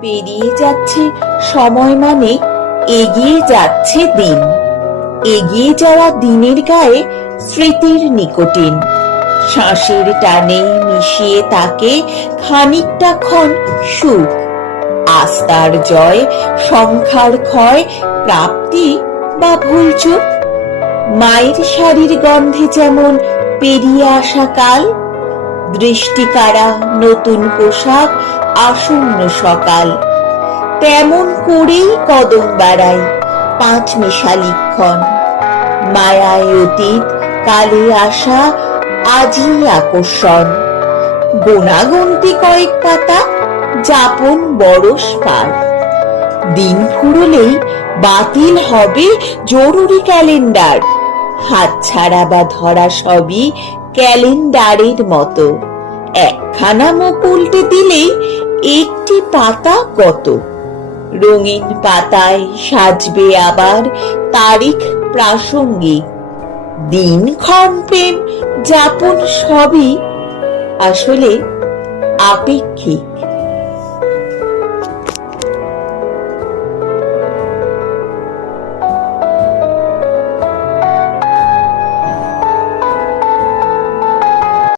পেরিয়ে যাচ্ছে সময়, মানে এগিয়ে যাচ্ছে দিন। এগিয়ে যাওয়া দিনের গায়ে স্মৃতির নিকোটিন, শ্বাসের টানে মিশিয়ে তাকে খানিকটা ক্ষণ সুখ, আস্থার জয়, সংখ্যার ক্ষয়, প্রাপ্তি বা ভুলচুক। মায়ের শাড়ির গন্ধে যেমন পেরিয়ে আসা কাল, দৃষ্টিকারা নতুন পোশাক, আসন্ন সকাল, তেমন করেই কদম বাড়াই পাঁচ মেশালিক্ষণ। মায়ায় অতীত, কালে আসা, আজই আকর্ষণ। গোনাগুনতি কয়েক পাতা, যাপন বরস পার। দিন ফুরলেই বাতিল হবে জরুরি ক্যালেন্ডার। হাতছাড়া বা ধরা সবই ক্যালেন্ডারের মতো, একখানা মুখ উল্টে দিলেই একটি পাতা কত। রঙিন পাতায় সাজবে আবার তারিখ প্রাসঙ্গিক, দিনক্ষণ, প্রেম, যাপন সবই আসলে আপেক্ষিক।